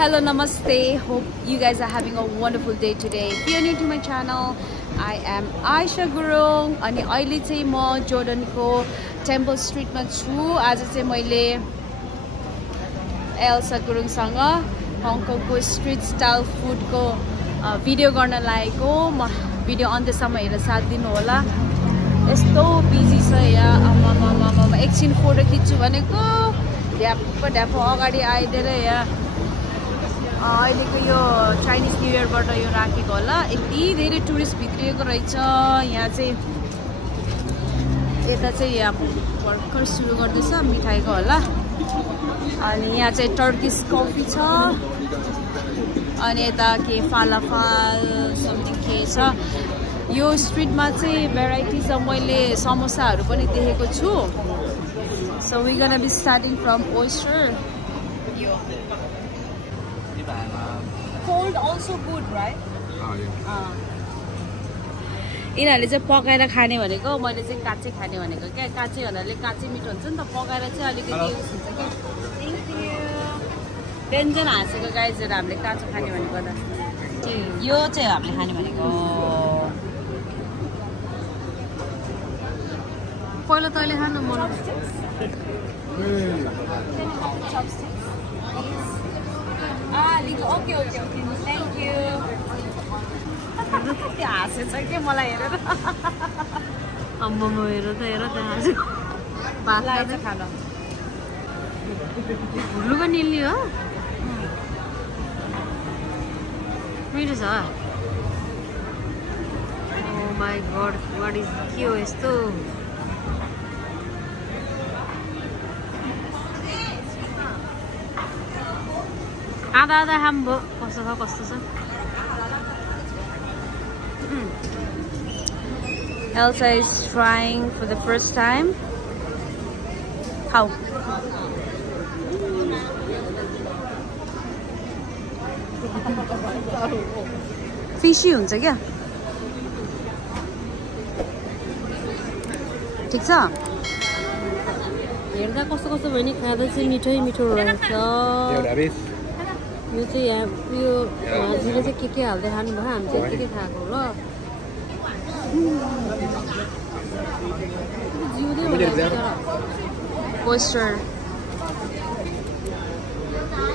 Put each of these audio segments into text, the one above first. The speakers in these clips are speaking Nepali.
Hello, namaste. Hope you guys are having a wonderful day today. If you're new to my channel, I am Aisha Gurung. अनि अहिले चाहिँ म जोर्डनको टेम्पल स्ट्रिटमा छु. आज चाहिँ मैले एल्सा गुरुङसँग हङकङको स्ट्रिट स्टाइल फुडको भिडियो गर्न लागेको. म भिडियो अन्त्यसम्म हेरेर साथ दिनु होला. यस्तो बिजी छ यहाँ. आमामामा एकछिन फोटो खिच्छु भनेको ढ्याप्प अगाडि आइदिएर यहाँ अहिलेको यो चाइनिज न्यू इयरबाट यो राखेको होला. यति धेरै टुरिस्ट भित्रिएको रहेछ. यहाँ चाहिँ यता चाहिँ यहाँ भर्खर सुरु गर्दैछ मिठाईको होला. अनि यहाँ चाहिँ टर्किस कफी छ. अनि यता के फालाफाल समथिङ के छ. यो स्ट्रिटमा चाहिँ भेराइटिज छ. मैले समोसाहरू पनि देखेको छु. So we're gonna be starting from oyster. Cold also good, right? Oh yeah. यिनीहरूले चाहिँ पकाएर खाने भनेको, मैले चाहिँ काँचै खाने भनेको क्या. काँचै भन्नाले काँचै मिठो हुन्छ नि त. पकाएर चाहिँ अलिकति उस हुन्छ क्या. Thank you. टेन्सन हाँसेको गाइजहरू हामीले काँचो खाने भनेको त. यो चाहिँ हामीले खाने भनेको. पहिला तैँले खानु मन okay okay okay thank you. त्यो हाँसेछ क्या मलाई हेरेर. अम्बो हेर त हेर त्यहाँ भात लाग्छ खान. हुल्लुको निल्ने हो. मिठो छ. ओ माई गड वाट इज के हो यस्तो. आधा आधा खाम भयो. कस्तो छ कस्तो छ. Elsa is trying for the first time. How? Fishy हुन्छ क्या. ठिक छ. हेर्दा कस्तो कस्तो भयो नि. खाँदा चाहिँ मिठो रहेछ. यो चाहिँ यहाँ यो हजुरले चाहिँ के हाल्दै खानुभयो. हामी चाहिँ के खाएको ल. ओइस्टर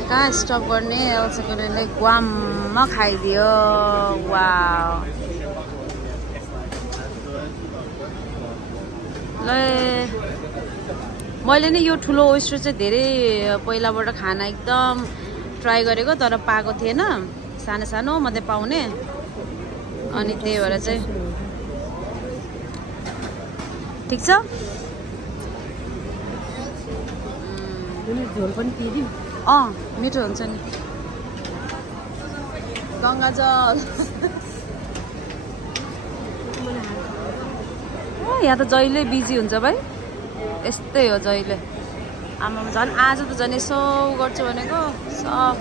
कहाँ स्टप गर्ने. एल्साले ग्वाममा खाइदियो. वाउ. ल मैले नै यो ठुलो ओइस्टर चाहिँ धेरै पहिलाबाट खाना एकदम ट्राई गरेको तर पाएको थिएन. सानो सानो मात्रै पाउने. अनि त्यही भएर चाहिँ ठिक छ. झोल पनि पिदिउँ. मिठो हुन्छ नि. गङ्गाजल. यहाँ त जहिले बिजी हुन्छ भाइ. यस्तै हो जहिले. आमामा झन् आज त झन् यसो गर्छु भनेको सब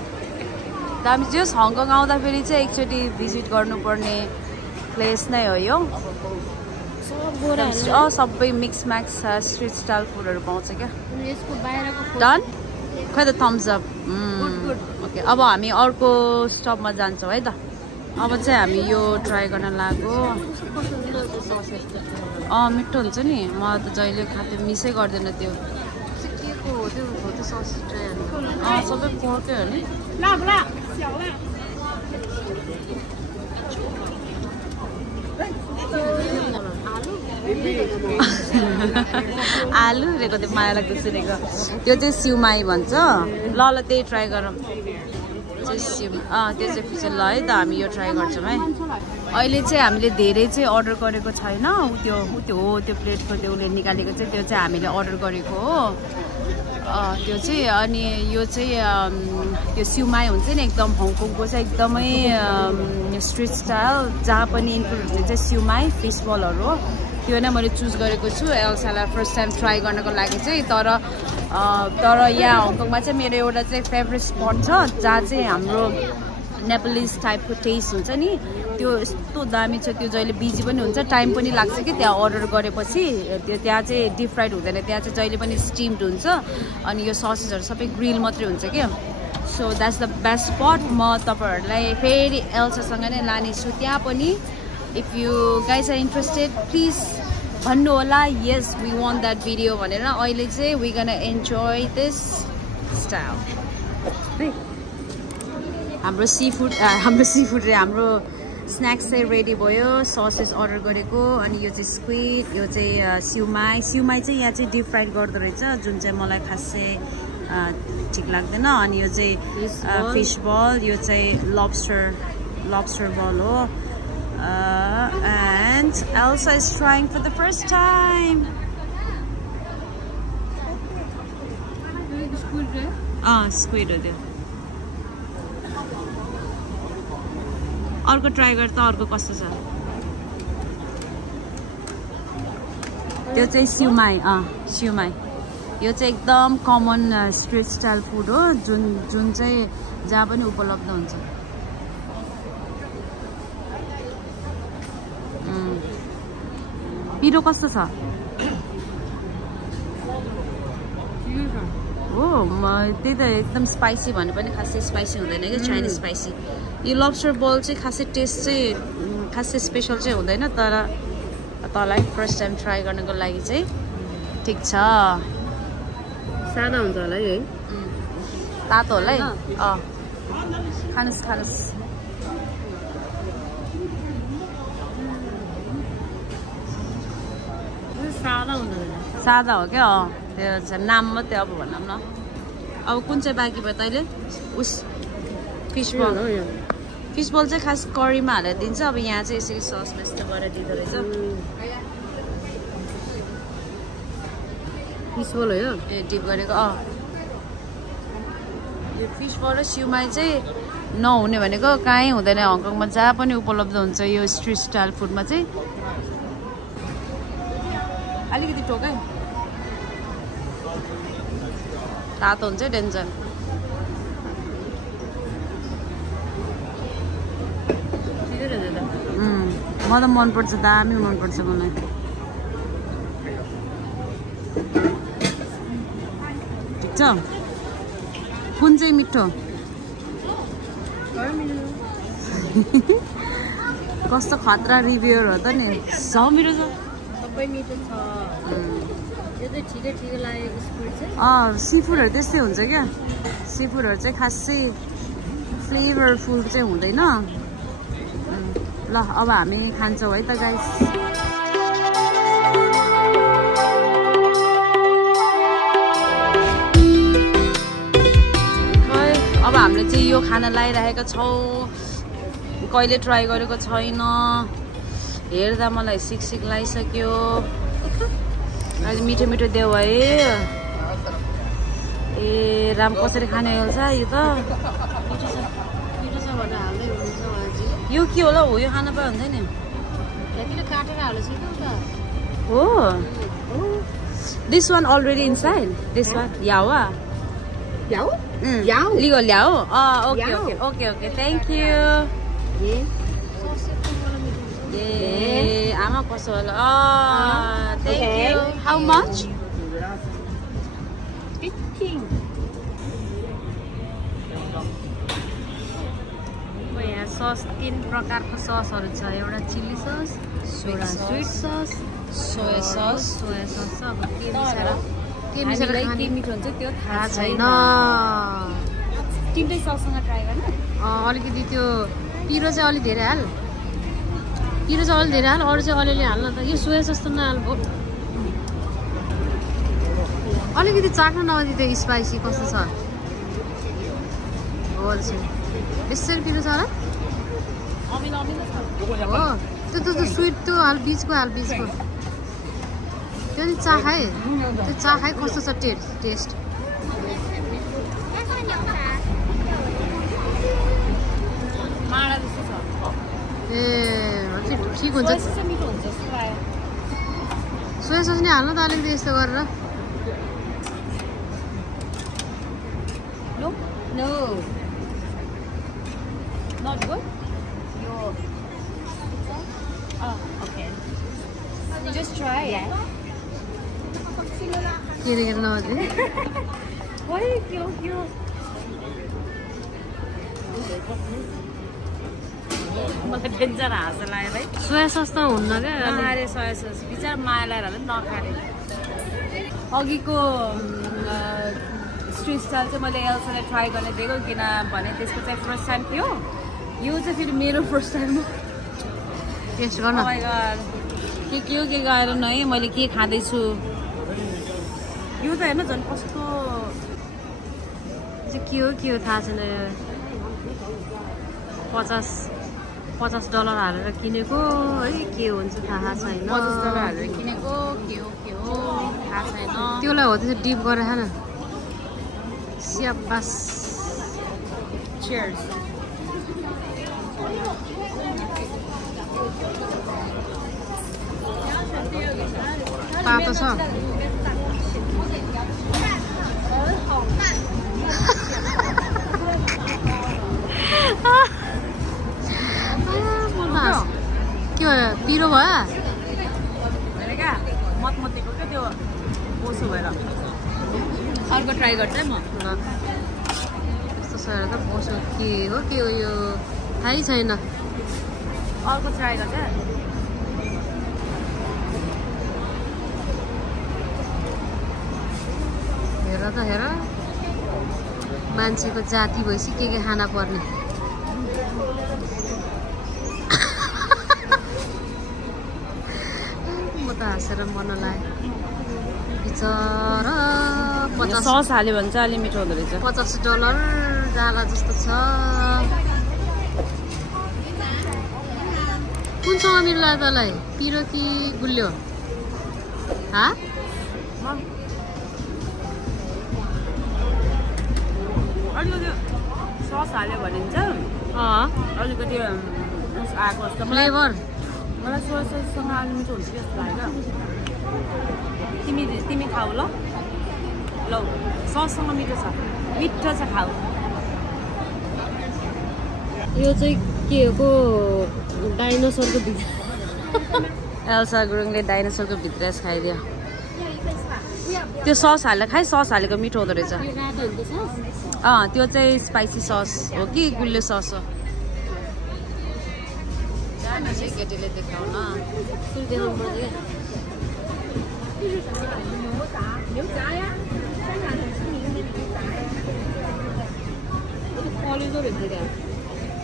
दामी. जे हङकङ आउँदाखेरि चाहिँ एकचोटि भिजिट गर्नुपर्ने प्लेस नै हो यो. सबै मिक्स म्याक्स स्ट्रिट स्टाइल फुडहरू पाउँछ क्या. डन. खै त थम्स अप. ओके अब हामी अर्को स्टपमा जान्छौँ है त. अब चाहिँ हामी यो ट्राई गर्न लाग्यो. मिठो हुन्छ नि. मलाई त जहिले खाँदै मिसै गर्दैन त्यो. सबै पोर्कै हो नि. आलु रेको त्यो माया लाग्दो सुनेको. त्यो चाहिँ सिउमाई भन्छ. ल त्यही ट्राई गरौँ. त्यो चाहिँ पछि ल है त हामी यो ट्राई गर्छौँ है. अहिले चाहिँ हामीले धेरै चाहिँ अर्डर गरेको छैन. त्यो हो त्यो प्लेटको त्यो उसले निकालेको चाहिँ त्यो चाहिँ हामीले अर्डर गरेको हो त्यो चाहिँ. अनि यो चाहिँ त्यो सिउमाई हुन्छ नि एकदम हङकङको चाहिँ एकदमै स्ट्रिट स्टाइल जहाँ पनि इन्क्लुड हुने चाहिँ सिउमाई फिस बलहरू हो. त्यो नै मैले चुज गरेको छु एल्सालाई फर्स्ट टाइम ट्राई गर्नको लागि चाहिँ. तर यहाँ हङकङमा चाहिँ मेरो एउटा चाहिँ फेभरेट स्पट छ जहाँ चाहिँ हाम्रो नेपालिज टाइपको टेस्ट हुन्छ नि. त्यो यस्तो दामी छ. त्यो जहिले बिजी पनि हुन्छ. टाइम पनि लाग्छ कि त्यहाँ अर्डर गरेपछि. त्यो त्यहाँ चाहिँ डिप फ्राइड हुँदैन. त्यहाँ चाहिँ जहिले पनि स्टिम्ड हुन्छ. अनि यो ससेसहरू सबै ग्रिल मात्रै हुन्छ क्या. So that's the best spot. म तपाईहरुलाई फेरि एल्सासँग नै लाने छु त्यहाँ पनि. If you guys are interested, please भन्नु होला yes we want that video भनेर. अहिले चाहिँ we gonna enjoy this style. हाम्रो सीफुड रे हाम्रो स्नैक्स चाहिँ रेडी भयो. ससेस अर्डर गरेको अनि यो चाहिँ स्क्विड, यो चाहिँ सिउमाई चाहिँ यहाँ चाहिँ डीप फ्राइड गर्दो रहेछ जुन चाहिँ मलाई खासै ठीक लाग्दैन. अनि यो चाहिँ फिश बल, यो चाहिँ लब्स्टर बल हो. And Elsa is trying for the first time. Squid हो त्यो. अर्को ट्राई गर त अर्को कस्तो छ. त्यो चाहिँ सिउमाई. यो चाहिँ एकदम कमन स्ट्रिट स्टाइल फुड हो जुन चाहिँ जहाँ पनि उपलब्ध हुन्छ. पिरो कस्तो छ? हो त्यही त एकदम स्पाइसी भने पनि खासै स्पाइसी हुँदैन कि चाइनिज स्पाइसी. यो लब्स्टर बल चाहिँ खासै टेस्ट चाहिँ खासै स्पेशल चाहिँ हुँदैन तर तँलाई फर्स्ट टाइम ट्राई गर्नको लागि चाहिँ ठिक छ. सादा हुन्छ होला है. तातो होला है. खानुस्. सादा हो क्या. त्यो चाहिँ नाम मात्रै अब भनौँ न. अब कुन चाहिँ बाँकी भयो तैँले? फिस बल चाहिँ खास करीमा हालेर दिन्छ. अब यहाँ चाहिँ यसरी सस यस्तो गरेर दिँदो रहेछ. फिस बल हो यो. डिप गरेको. यो फिस बल र सिउमाई चाहिँ नहुने भनेको कहीँ हुँदैन. हङकङमा जहाँ पनि उपलब्ध हुन्छ यो स्ट्रिट स्टाइल फुडमा चाहिँ. अलिकति टोक है. तातो हुन्छ डेन्जर. म त मनपर्छ, दामी मनपर्छ मलाई. ठिक छ. कुन चाहिँ मिठो? कस्तो खतरा रिभ्यूर हो त नि. मिठो छ. सीफुडहरू त्यस्तै हुन्छ क्या. सीफुडहरू चाहिँ खासै फ्लेभरफुल चाहिँ हुँदैन. ल अब हामी खान्छौँ है त गाइस. अब हामीले चाहिँ यो खाना लाइरहेका छौँ. कहिले ट्राई गरेको छैन. हेर्दा मलाई सिक लागिसक्यो. अहिले मिठो देऊ है. ए राम कसरी खाने हुन्छ यो त. यो के होला हो? यो खाना पाए हुन्छ नि. हो. This one already inside. This one. Yao. Ligo liao. Okay. Thank you. Ama kosto होला. Thank you. How much? 15. यहाँ सस 3 प्रकारको ससहरू छ. एउटा चिल्ली सस, एउटा स्वीट सस, सोया सस छ. अब के मिसाएर खाने मिठो हुन्छ त्यो थाहा छैन. तिनटै सससँग ट्राई गर्न. अलिकति त्यो पिरो चाहिँ अलि धेरै हाल. अरू चाहिँ अलिअलि हाल्न त. यो सोया सस त नहाल भो. अलिकति चाख्नु नआउँदै त्यो स्पाइसी कस्तो छ हो. यसरी पिरो छ होला. हो त्यो स्विट त्यो बिचको त्यो नि चाखाइ कस्तो छ टेस्ट. ए ठिक हुन्छ. सोया सस नि हाल्नु त अलिकति यस्तो गरेर. No. Not good? Okay. You just try it. Kira-kira na Why are you? मलाई डेन्जर हाँस लाग्यो भाइ सोया सस त हुन्न क्या नखारे सोया सस बिचार माया लागेर होला नि नखारे अघिको स्ट्रिट स्टाइल चाहिँ मैले एल्सालाई ट्राई गर्ने दिएको किनभने त्यसको चाहिँ फर्स्ट टाइम थियो यो चाहिँ फेरि मेरो फर्स्ट टाइम हो टेस्ट गर्न के हो के गएर न है मैले के खाँदैछु यो त होइन झन् कस्तो के हो थाहा छैन $50 हालेर किनेको है के हुन्छ थाहा छैन $50 हालेर किनेको के हो थाहा छैन त्यसलाई हो त्यसो डिप गरेर खान स्याबास चियर्स तातो छ के भयो पिरो भयो क्या मतमतेको क्या त्यो बोसो भएर अर्को ट्राई गर्छ म यस्तो छ त बोसो के हो यो थाहै छैन अर्को ट्राई गर्छ हेर मान्छेको जाति भएपछि के खाना पर्ने म त हाँसेर मन लाग्यो बिचरा सस हाल्यो भने चाहिँ अलि मिठो हुँदो रहेछ $50 जाला जस्तो छ कुनसँग मिल्ला तँलाई पिरो कि गुलियो अलिकति सस हाल्यो भने चाहिँ अलिकति आएको जस्तो फ्लेभर मलाई सोया सससँग आलु मिठो हुन्छ जस्तो लाग्यो तिमी खाऊ ल सससँग मिठो छ खाऊ यो चाहिँ के हो डाइनोसरको भित्र एल्सा गुरुङले डाइनोसरको भित्र खाइदियो त्यो सस हालेर खाइ सस हालेको मिठो हुँदो रहेछ त्यो चाहिँ स्पाइसी सस हो कि गुलियो सस हो केटीले देखाउन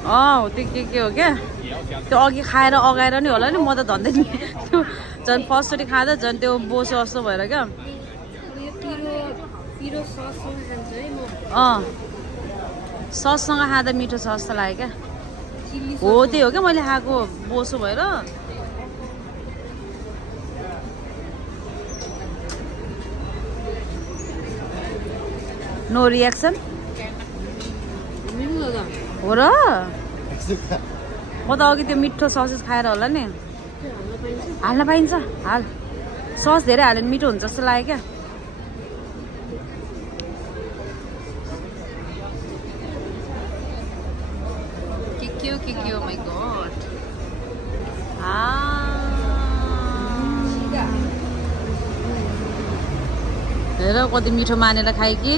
हो त्यो के हो क्या त्यो अघि खाएर अगाएर नि होला नि म त धन्दै नि त्यो झन् फर्स्टचोटि खाँदा झन् त्यो बोसो जस्तो भएर क्या सससँग खाँदा मिठो छ जस्तो लाग्यो क्या हो त्यही हो क्या मैले खाएको बोसो भएर नो रिएक्सन हो र म त अघि त्यो मिठो ससेस खाएर होला नि हाल्न पाइन्छ हाल सस धेरै हाल्यो भने मिठो हुन्छ जस्तो लाग्यो क्या के oh my god हेर कति मिठो मानेर खाए कि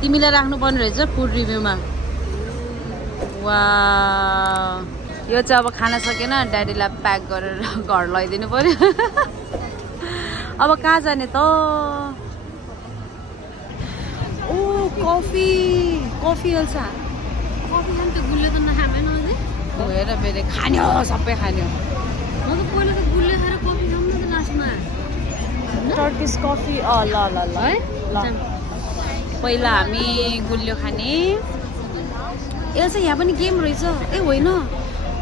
तिमीलाई राख्नु पर्ने रहेछ फुड रिभ्यूमा वा यो चाहिँ अब खान सकेन ड्याडीलाई प्याक गरेर घर लैदिनु पर्यो अब कहाँ जाने त ओ कफी अल्सा कफी खानु त गुलियो त नखाएन हेर फेरि खान्यो सबै खान्यो म त पहिला त गुलियो खाएर कफी खाउँ न त लास्टमा टर्किस कफी ल ल ल है ल पहिला हामी गुलियो खाने एल्सा यहाँ पनि गेम रहेछ ए होइन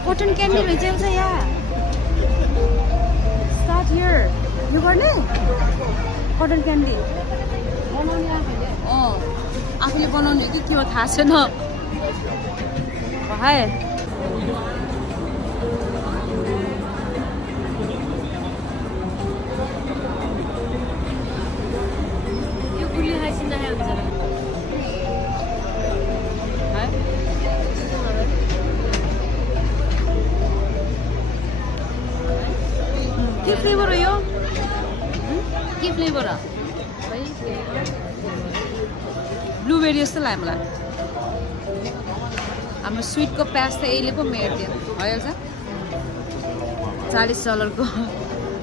कटन क्यान्डी रहेछ एल्सा यहाँ स्टार्ट हियर यो गर्ने कटन क्यान्डी बनाउने आफूले बनाउने हो कि के हो थाहा छैन है यो गुलियो खाइसिन राखेको हुन्छ के फ्लेभर हो यो के फ्लेभर हो ब्लुबेरी जस्तो लाग्यो मलाई हाम्रो स्विटको प्राइस त यसले पो मेट्यो भइहाल्छ $40 को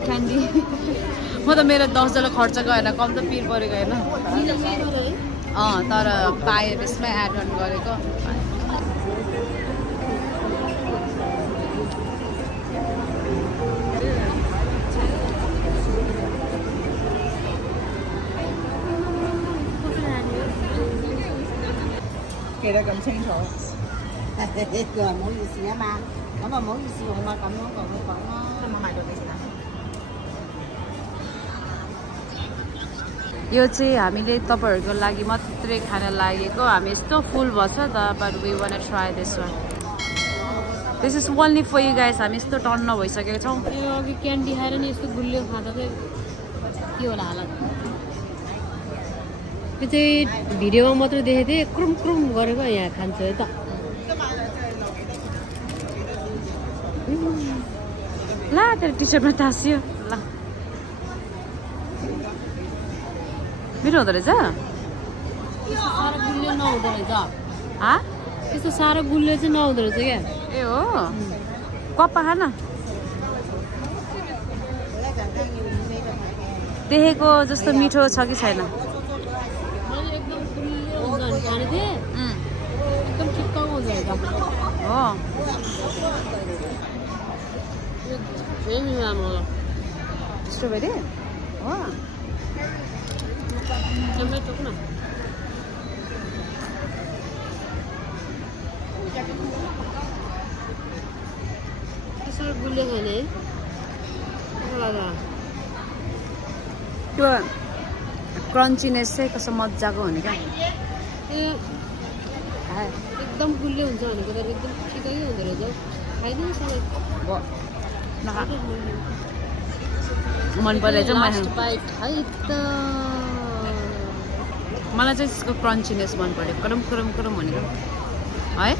क्यान्डी म त मेरो $10 खर्च गरेन कम त पिर परेको होइन तर पाएँ त्यसमै एड अन गरेको記得咁清楚。佢話唔好意思啊嘛，咁啊唔好意思我嘛咁樣同佢講咯。佢冇買到幾錢啊？ यो चाहिँ हामीले तपाईहरुको लागि मात्रै खान लागेको हामी यस्तो फुल भछ त but we want to try this one this is only for you guys हामी यस्तो टन्न भइसकेको छौं यो अघि क्यान्डी खाएर नि यस्तो गुलियो खाँदा चाहिँ के होला हालत त्यो चाहिँ भिडियोमा मात्र देखेको थिएँ क्रुम क्रुम गरेको यहाँ खान्छ है त ला तेरो टी-शर्टमा टाँसियो ल मिठो हुँदो रहेछ साह्रो गुलियो नहुँदो रहेछ हाँ त्यस्तो साह्रो गुलियो चाहिँ नहुँदो रहेछ क्या ए हो कप्पा खान देखेको जस्तो मिठो छ कि छैन मैले एकदम गुलियो हुन्छ भने खाने थिएँ एकदम ठिक्कको हुँदो रहेछ हो स्ट्रबेरी हो चम्मै टोक्न त्यसो गुलियो खाने है कस्तो लाग्छ त्यो क्रन्चीनेस चाहिँ कस्तो मजाको हुने क्या एकदम गुलियो हुन्छ भनेको त एकदम ठिकै हुँदो रहेछ खाइदिनु सबै मन परेछ लास्ट बाइट है त मलाई चाहिँ यसको क्रन्चीनेस मन पर्यो क्रम क्रम क्रम भनेको है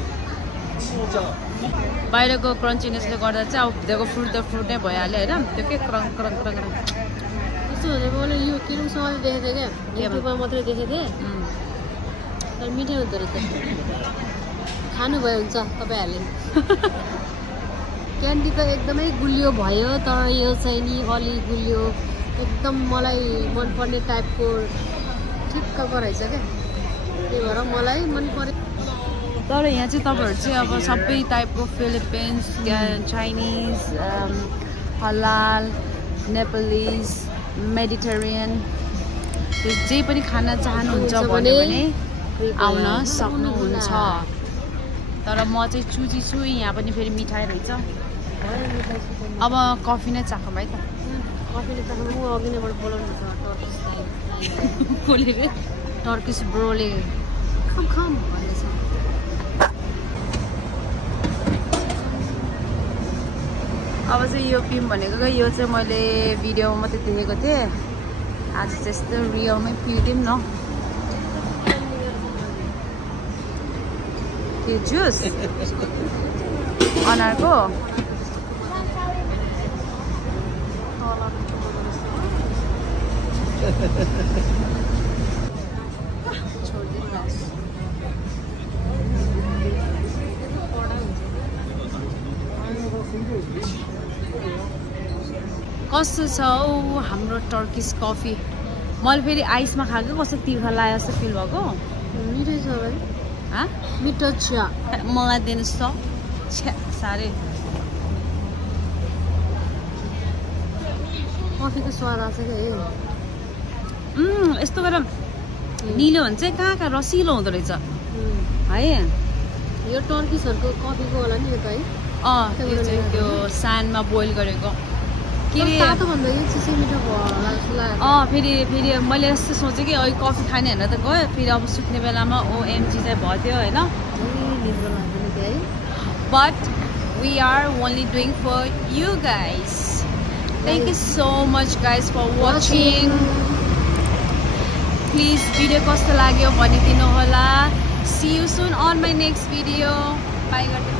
बाहिरको क्रन्चीनेसले गर्दा चाहिँ अब भित्रको फ्रुट त फ्रुट नै भइहाल्यो होइन त्यो के क्रम क्रम क्रम क्रम त्यस्तो भनेको मैले यो किरुङसँगले देखेको थिएँ क्या युट्युबमा मात्रै देखेको थिएँ तर मिठै हुँदो रहेछ खानुभयो हुन्छ तपाईँहरूले क्यान्डी त एकदमै गुलियो भयो तर यो चाहिँ नि अलि गुलियो एकदम मलाई मनपर्ने टाइपको ठिक्कको रहेछ क्या त्यही भएर मलाई मन पर्यो तर यहाँ चाहिँ तपाईँहरू चाहिँ अब सबै टाइपको फिलिपिन्स चाइनिज हलाल नेपालिज मेडिटेरियन त्यो जे पनि खान चाहनुहुन्छ भने आउन सक्नुहुन्छ तर म चाहिँ चुजी छु यहाँ पनि फेरि मिठाई रहेछ अब कफी नै चाखौँ है त कफीले चाख्नु म अघि नैबाट बोलाउनु छ कसले टर्किस ब्रोले खम खम भन्दैछ अब चाहिँ यो पिम भनेको यो चाहिँ मैले भिडियोमा मात्रै देखेको थिएँ आज चाहिँ यस्तो रियलमै पिउदिउँ न के जुस अनारको कस्तो छ हौ हाम्रो टर्किस कफी मैले फेरि आइसमा खाएको कस्तो तिर्खा लाग्यो जस्तो फिल भएको मिठै छ भाइ मिठो छ मलाई दिनुहोस् त साह्रै कफीको स्वाद आएको छ क्या यस्तो गरेर निलो हुन्छ कहाँ कहाँ रसिलो हुँदो रहेछ है यो टर्किसहरूको कफीको होला नि यो त है यो चाहिँ त्यो सानमा बोइल गरेको के अरे तातो भन्दा यो चिसो मिठो भयो फेरि मैले यस्तो सोचेँ कि अहिले कफी खाने भनेर त गयो फेरि अब सुत्ने बेलामा ओएमजी चाहिँ भयो होइन but we are only doing for you guys thank you so much guys for watching please video कस्तो लाग्यो भनिदिनु होला see you soon on my next video bye गर्नु